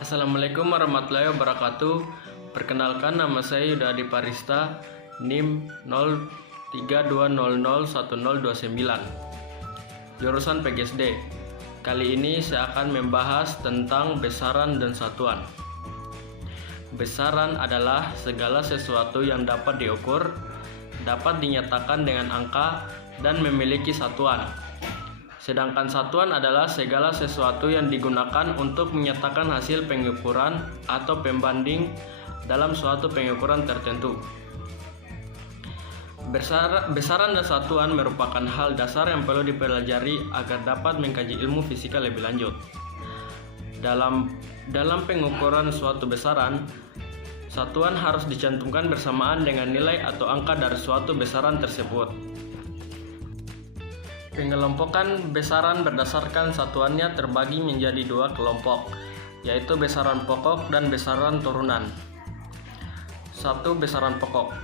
Assalamualaikum warahmatullahi wabarakatuh. Perkenalkan, nama saya Yuda Adi Parista, NIM 0320101029, jurusan PGSD. Kali ini saya akan membahas tentang besaran dan satuan. Besaran adalah segala sesuatu yang dapat diukur, dapat dinyatakan dengan angka, dan memiliki satuan. Sedangkan satuan adalah segala sesuatu yang digunakan untuk menyatakan hasil pengukuran atau pembanding dalam suatu pengukuran tertentu. Besaran dan satuan merupakan hal dasar yang perlu dipelajari agar dapat mengkaji ilmu fisika lebih lanjut. Dalam pengukuran suatu besaran, satuan harus dicantumkan bersamaan dengan nilai atau angka dari suatu besaran tersebut. Pengelompokan besaran berdasarkan satuannya terbagi menjadi dua kelompok, yaitu besaran pokok dan besaran turunan. 1. Besaran pokok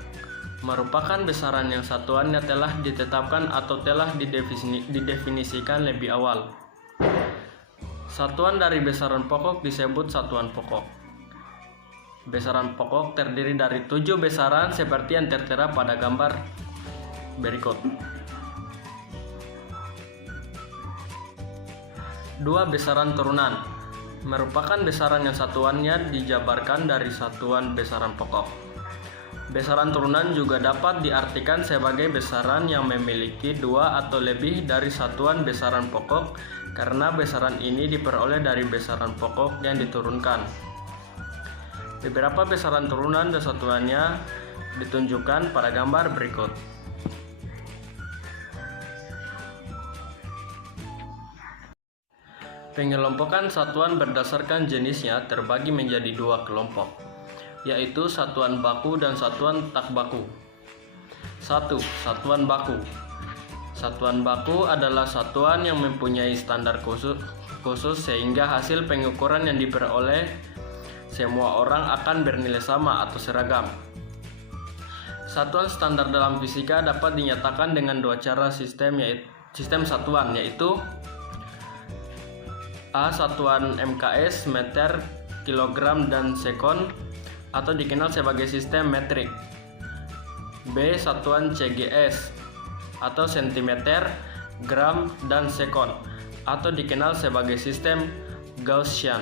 merupakan besaran yang satuannya telah ditetapkan atau telah didefinisikan lebih awal. Satuan dari besaran pokok disebut satuan pokok. Besaran pokok terdiri dari 7 besaran seperti yang tertera pada gambar berikut. 2. Besaran turunan merupakan besaran yang satuannya dijabarkan dari satuan besaran pokok. Besaran turunan juga dapat diartikan sebagai besaran yang memiliki 2 atau lebih dari satuan besaran pokok karena besaran ini diperoleh dari besaran pokok yang diturunkan. Beberapa besaran turunan dan satuannya ditunjukkan pada gambar berikut. Pengelompokan satuan berdasarkan jenisnya terbagi menjadi 2 kelompok, yaitu satuan baku dan satuan tak baku. 1. Satuan baku. Satuan baku adalah satuan yang mempunyai standar khusus sehingga hasil pengukuran yang diperoleh semua orang akan bernilai sama atau seragam. Satuan standar dalam fisika dapat dinyatakan dengan 2 cara sistem satuan, yaitu A. Satuan MKS, meter, kilogram, dan sekon, atau dikenal sebagai sistem metrik. B. Satuan CGS, atau sentimeter, gram, dan sekon, atau dikenal sebagai sistem Gaussian.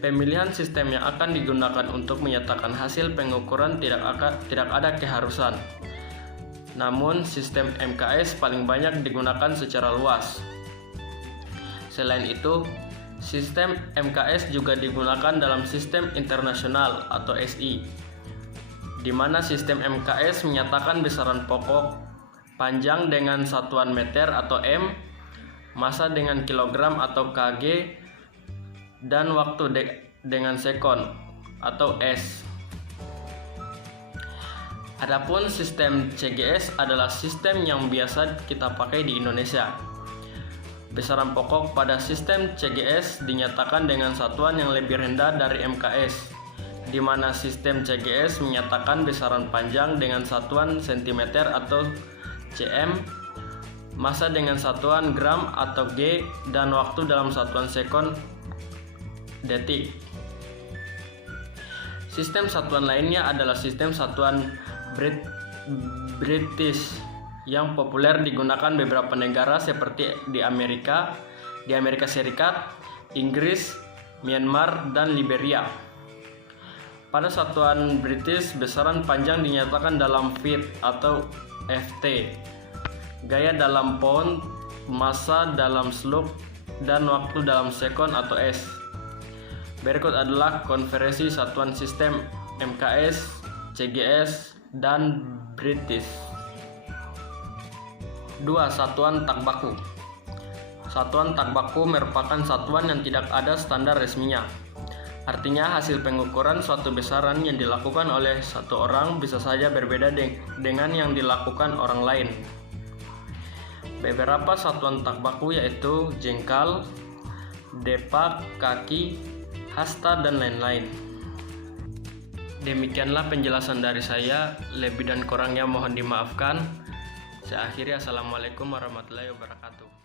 Pemilihan sistem yang akan digunakan untuk menyatakan hasil pengukuran tidak ada keharusan. Namun, sistem MKS paling banyak digunakan secara luas. Selain itu, sistem MKS juga digunakan dalam sistem internasional atau SI, di mana sistem MKS menyatakan besaran pokok, panjang dengan satuan meter atau M, massa dengan kilogram atau kg, dan waktu dengan sekon atau S. Adapun sistem CGS adalah sistem yang biasa kita pakai di Indonesia. Besaran pokok pada sistem CGS dinyatakan dengan satuan yang lebih rendah dari MKS, di mana sistem CGS menyatakan besaran panjang dengan satuan cm atau cm, massa dengan satuan gram atau g, dan waktu dalam satuan sekon detik. Sistem satuan lainnya adalah sistem satuan British yang populer digunakan beberapa negara seperti di Amerika Serikat, Inggris, Myanmar, dan Liberia. Pada satuan British, besaran panjang dinyatakan dalam feet atau ft, gaya dalam pound, massa dalam slug, dan waktu dalam sekon atau s. Berikut adalah konversi satuan sistem MKS, CGS, dan British. 2. Satuan tak baku. Satuan tak baku merupakan satuan yang tidak ada standar resminya. Artinya hasil pengukuran suatu besaran yang dilakukan oleh satu orang bisa saja berbeda dengan yang dilakukan orang lain. Beberapa satuan tak baku yaitu jengkal, depak, kaki, hasta, dan lain-lain. Demikianlah penjelasan dari saya, lebih dan kurangnya mohon dimaafkan. Saya akhiri, assalamualaikum warahmatullahi wabarakatuh.